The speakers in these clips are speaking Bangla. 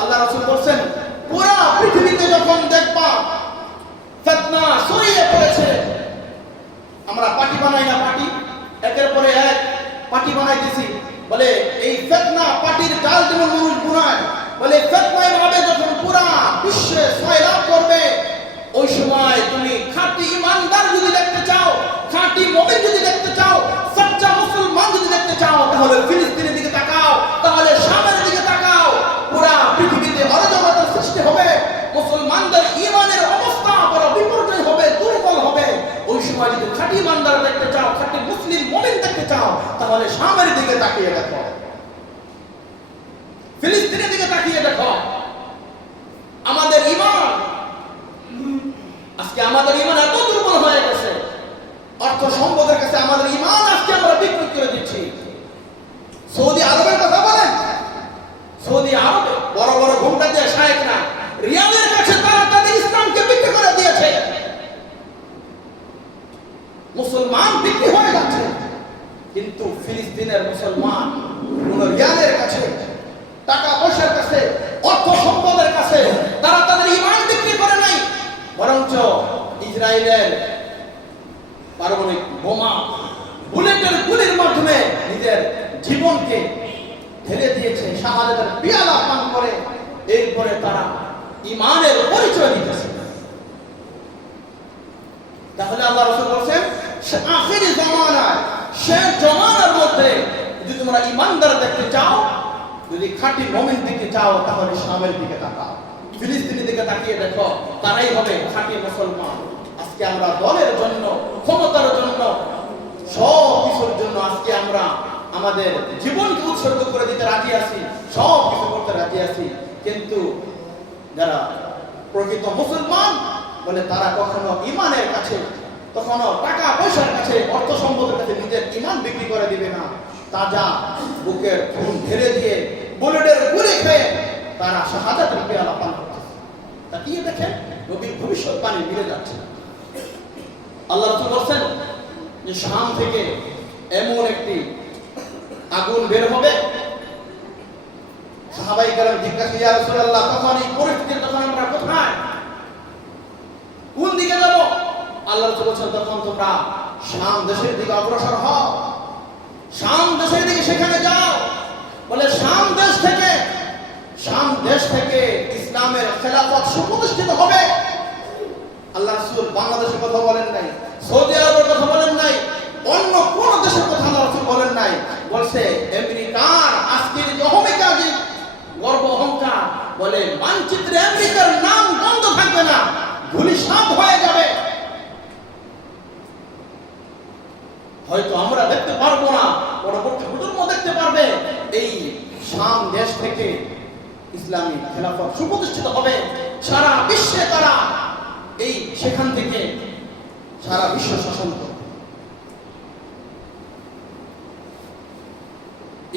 আল্লাহ রাসূল বলেন পুরা পৃথিবীতে যখন দেখবা ফিতনা ছড়িয়ে পড়েছে, আমরা পার্টি বানাই না, পার্টি একের পরে এক পার্টি বানাইতেছি, বলে এই ফিতনা পার্টির জাল যেমন মানুষ বুনায়, বলে ফিতনায় ভাবে যখন পুরা বিশ্বে ছয়লাভ করবে, ওই সময় তুমি খাঁটি ইমানদার যদি দেখতে চাও, খাঁটি মুমিন যদি দেখতে চাও, সচ্চা মুসলমান যদি দেখতে চাও, তাহলে ফিলিস্তিনের দিকে তাকাও, তাহলে শামের দিকে তাকাও। পুরা পৃথিবীতে অরাজকতার সৃষ্টি হবে, মুসলমানদের ঈমানের অবস্থা বড় বিপর্যয় হবে, দুর্বল হবে। ওই সময় যদি খাঁটি ইমানদার দেখতে চাও, খাঁটি মুসলিম মুমিন দেখতে চাও, তাহলে শামের দিকে তাকিয়ে দেখো, ফিলিস্তিনের দিকে তাকিয়ে দেখো। আমাদের ঈমান, আজকে আমাদের ঈমান এত দুর্বল হয়ে গেছে, অর্থ সম্পদের কাছে আমাদের ঈমান আজকে আমরা বিক্রি করে দিচ্ছি। সৌদি আরবের কথা বলেন, সৌদি আরবে বড় বড় ঘুমটা দিয়ে শায়েখরা রিয়ালের কাছে তারা তাদের ইসলামকে বিক্রি করে দিয়েছে। মুসলমান বিক্রি হয়ে যাচ্ছে, কিন্তু ফিলিস্তিনের মুসলমান কোন রিয়ালের কাছে, টাকা পয়সার কাছে, অর্থ সম্পদের কাছে তারা তাদের ঈমান বিক্রি করে নাই, বরঞ্চ ইসরায়েলের পারমাণবিক বোমা, বুলেটের গুলির মাধ্যমে নিজের জীবনকে ঢেলে দিয়েছে, শাহাদাতের পিয়ালা পান করে এরপরে তারা ঈমানের পরিচয় দিতেছে। তাহলে আল্লাহ রাসূল বলেন আখিরি জামানায়, শেষ জামানার মধ্যে যদি তোমরা ঈমানদার দেখতে চাও, যদি খাঁটি মুমিন দেখতে চাও, তাহলে শামের দিকে তাকাও, ফিলিস্তিনের দিকে তাকিয়ে দেখো, তারাই হবে খাঁটি মুসলমান। আজকে আমরা দলের জন্য, ক্ষমতার জন্য, সব কিছুর জন্য আজকে আমরা আমাদের জীবনকে উৎসর্গ করে দিতে রাজি আছি, সব কিছু করতে রাজি আছি, কিন্তু যারা প্রকৃত মুসলমান বলে তারা কখনো ঈমানের কাছে, কখনো টাকা পয়সার কাছে, অর্থ সম্পদের কাছে নিজের ঈমান বিক্রি করে দিবে না। তাজা বুকের খুন ঢেলে দিয়ে, বুলেটের গুলি খেয়ে তারা শাহাদাতের পেয়ালা পান করতেছে। তাকিয়ে দেখেন নবীর ভবিষ্যৎবাণী মিলে যাচ্ছে। আল্লাহ রাসূল বলেন যে শাম থেকে এমন একটি আগুন বের হবে, সাহাবায়ে কেরাম জিজ্ঞাসা, ইয়া রাসূলুল্লাহ তখন এই পরিস্থিতি, তখন আমরা কোথায়, কোন দিকে যাব? আল্লাহ রাসূল বলেন তখন তোমরা শাম দেশের দিকে অগ্রসর হও, শাম দেশের দিকে সেখানে যাও। বলে শাম দেশ থেকে ইসলামের খেলাফত সুপ্রতিষ্ঠিত হবে। আল্লাহ রাসূল বাংলাদেশের কথা বলেন নাই, সৌদি আরবের কথা বলেন নাই, অন্য কোন দেশের কথা আল্লাহ রাসূল বলেন নাই। বলছে আমেরিকার আজকের যে অহমিকাজি গর্ব অহংকার, বলে মানচিত্রে আমেরিকার নাম বন্ধ থাকবে না, ধূলিসাৎ হয়ে যাবে। হয়তো আমরা দেখতে পারবো না, পরবর্তী প্রজন্ম দেখতে পারবে এই শাম দেশ থেকে ইসলামী খেলাফত সুপ্রতিষ্ঠিত হবে। সারা বিশ্বে তারা এই সেখান থেকে সারা বিশ্ব শাসন করবে।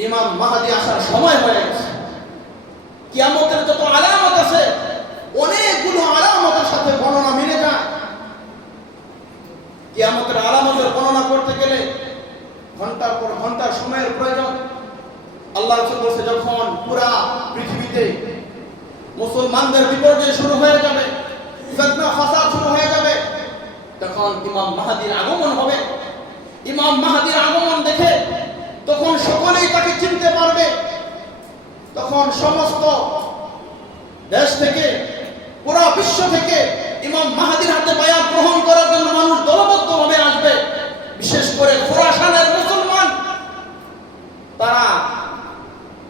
ইমাম মাহদী আসার সময় হয়ে গেছে। কিয়ামতের যত আলামত আছে, অনেকগুলো আলামতের সাথে বর্ণনা মিলে যায়। কিয়ামতের আলামতের বর্ণনা করতে গেলে ঘন্টার পর ঘন্টা সময়ের প্রয়োজন। আল্লাহ রাসূল বলেছে যখন পুরা পৃথিবীতে মুসলমানদের বিপর্যয় শুরু হয়ে যাবে, ফিতনা ফাসাদ শুরু হয়ে যাবে, তখন ইমাম মাহদীর আগমন হবে। ইমাম মাহদীর আগমন দেখে তখন সকলেই তাকে চিনতে পারবে। তখন সমস্ত দেশ থেকে, পুরা বিশ্ব থেকে ইমাম মাহদীর হাতে বায়াত গ্রহণ করার জন্য মানুষ দলবদ্ধভাবে আসবে। বিশেষ করে খোরাসানের মুসলমান, তারা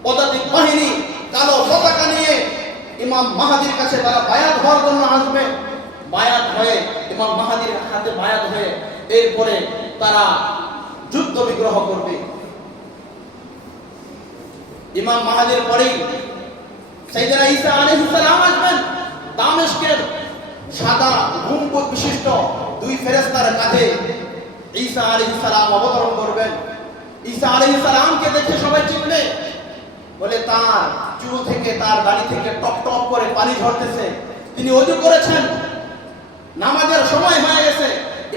পদাতিক বাহিনী কালো পতাকা নিয়ে ইমাম মাহদীর কাছে তারা বায়াত হওয়ার জন্য আসবে। বায়াত হয়ে ইমাম মাহদীর হাতে বায়াত হয়ে এরপরে তারা যুদ্ধ বিগ্রহ করবে। ইমাম মাহদীর পরেই সাইয়েদনা ঈসা আলাইহিস সালাম আসবেন। দামেস্কের সাদা গম্বুজ বিশিষ্ট দুই ফেরেশতার কাঁধে ঈসা আলাইহিস সালাম অবতরণ করবেন। ঈসা আলাইহিস সালামকে দেখে সবাই চিনবে, বলে তার চুল থেকে, তার দাড়ি থেকে টপ টপ করে পানি ঝরতেছে, তিনি ওযু করেছেন, নামাজের সময় হয়ে গেছে।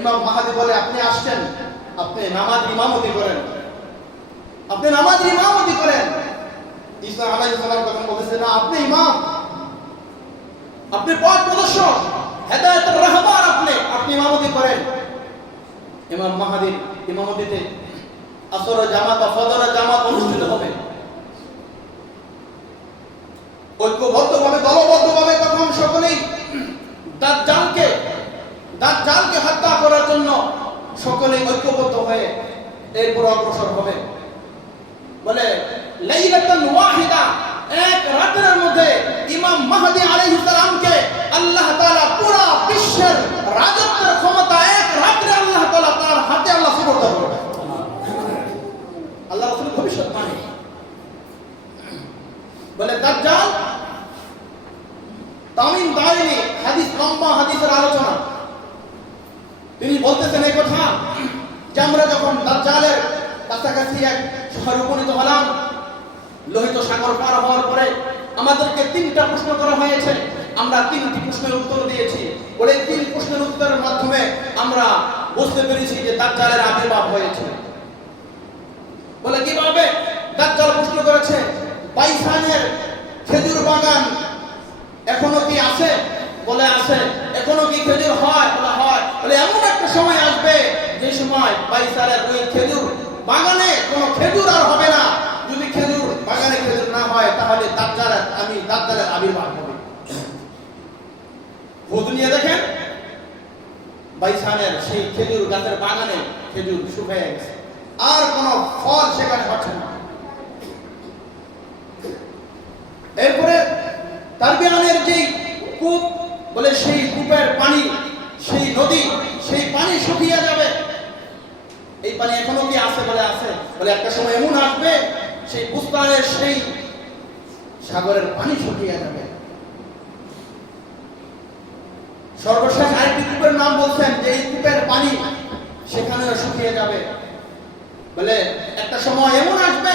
ইমাম মাহদী বলে আপনি আসছেন, আপনি নামাজ ইমামতি করেন, আপনি নামাজ ইমামতি করেন। ঈসা আলাইহিস সালাম তখন বলেছে, না আপনি ইমাম, আপনি পথ প্রদর্শক, হেদায়েতের রাহবার, আপনি ইমামতি করেন। ইমাম মাহদীর ইমামতিতে আসর জামাত বা ফজর জামাত অনুষ্ঠিত হবে। ঐক্যবদ্ধভাবে দলবদ্ধভাবে তখন সকলেই দাজ্জালকে হত্যা করার জন্য সকলেই ঐক্যবদ্ধ হয়ে এরপর অগ্রসর হবে। বলে লাইলাতুন ওয়াহিদা, এক রাতের মধ্যে ইমাম মাহদী আলাইহিস সালামকে আল্লাহ তাআলা পুরো বিশ্বের রাজত্বের ক্ষমতা এক রাতে আল্লাহ তাআলা তার হাতে আল্লাহ সুবর্দ করবে। আল্লাহ রাসূল ভবিষ্যৎবাণী বলে দাজ্জাল তামিম দারিমি হাদিস, লম্বা হাদিসের আলোচনা, তিনি বলতেছেন এই কথা যে আমরা যখন দাজ্জালের কাছাকাছি এক শহরে উপনীত হলাম, লোহিত সাগর পার হওয়ার পরে আমাদেরকে 3টা প্রশ্ন করা হয়েছে। আমরা 3টি প্রশ্নের উত্তর দিয়েছি। ওই 3 প্রশ্নের উত্তরের মাধ্যমে আমরা বুঝতে পেরেছি যে দাজ্জালের আবির্ভাব হয়েছে। বলে কিভাবে? দাজ্জাল প্রশ্ন করেছে, বাইসানের খেজুর বাগান এখনো কি আছে? বলে আছে। এখনো কি খেজুর হয়? বলে হয়। বলে এমন একটা সময় আসবে যে সময় বাইসানের ওই খেজুর বাগানে কোনো খেজুর আর হবে না। যদি খেজুর বাগানে খেজুর না হয় তাহলে দাজ্জালের আবির্ভাব হবে। খোঁজ নিয়ে দেখেন বাইসানের সেই খেজুর গাছের বাগানে খেজুর শুকিয়ে গেছে, আর কোনো ফল সেখানে হচ্ছে না। এরপরে তারবিয়ানের যেই কূপ, বলে সেই কূপের পানি, সেই নদী, সেই পানি শুকিয়ে যাবে। এই পানি এখনো কি আছে? বলে আছে। বলে একটা সময় এমন আসবে সেই বুস্তানের সেই সাগরের পানি শুকিয়ে যাবে। সর্বশেষ আরেকটি কূপের নাম বলছেন যে এই কূপের পানি সেখানেও শুকিয়ে যাবে। বলে একটা সময় এমন আসবে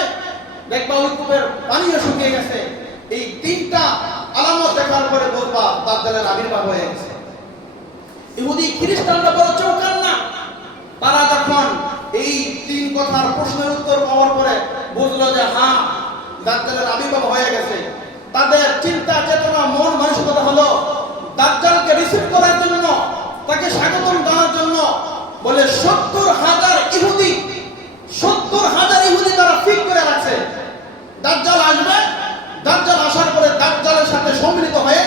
দেখবা ওই কূপের পানিও শুকিয়ে গেছে। এই 3টা আলামত দেখার পরে বলবা দাজ্জালের আবির্ভাব হয়ে গেছে। ইহুদি খ্রিস্টানরা বড় চৌকান না, তারা যখন এই 3 কথার প্রশ্নের উত্তর পাওয়ার পরে বুঝলো যে হ্যাঁ দাজ্জালের আবির্ভাব হয়ে গেছে, তাদের চিন্তা চেতনা মন মানসিকতা হলো দাজ্জালকে রিসিভ করার জন্য, তাকে স্বাগতম জানার জন্য। বলে 70,000 ইহুদি তারা ফিক করে রাখছে দাজ্জাল আসবে। দাজ্জাল আসার পরে দাজ্জালের সাথে সম্মিলিত হয়ে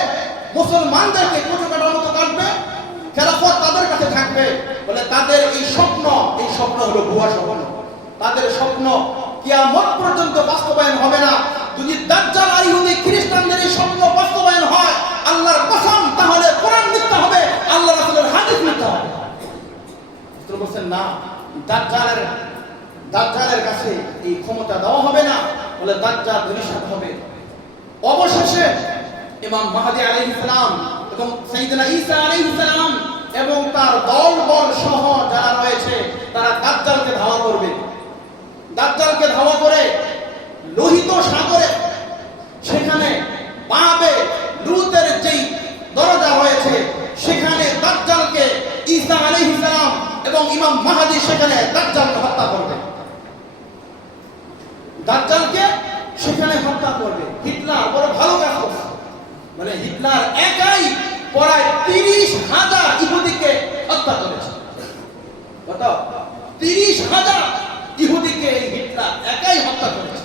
মুসলমানদেরকে কুচকাটার মতো কাটবে, খেলাফত তাদের কাছে থাকবে। বলে তাদের এই স্বপ্ন হলো ভুয়া স্বপ্ন। তাদের স্বপ্ন কিয়ামত পর্যন্ত বাস্তবায়ন হবে না। যদি দাজ্জাল আর ইহুদি খ্রিস্টানদের এই স্বপ্ন বাস্তবায়ন হয়, আল্লাহর কসম, তাহলে কোরআন মিথ্যা হবে, আল্লাহ রাসূলের হাদিস মিথ্যা হবে। তো বলছেন না, দাজ্জালের কাছে এই ক্ষমতা দেওয়া হবে না। বলে দাজ্জাল ধূলিসাৎ হবে। অবশেষে ইমাম মাহদী আলাইহিস সালাম এবং সাইয়েদনা ঈসা আলাইহিস সালাম এবং তার দলবল সহ যারা রয়েছে তারা দাজ্জালকে ধাওয়া করবে। দাজ্জালকে ধাওয়া করে লোহিত সাগরে সেখানে বাবে লুতের যেই দরজা রয়েছে সেখানে দাজ্জালকে ঈসা আলাইহিস সালাম এবং ইমাম মাহদী সেখানে দাজ্জালকে হত্যা করবে। দাজ্জালকে সেখানে হত্যা করবে। হিটলার বড় ভালো কাজ করছে। মানে হিটলার একাই প্রায় 30,000 ইহুদিকে হত্যা করেছে। কত? 30,000 ইহুদিকে হিটলার একাই হত্যা করেছে।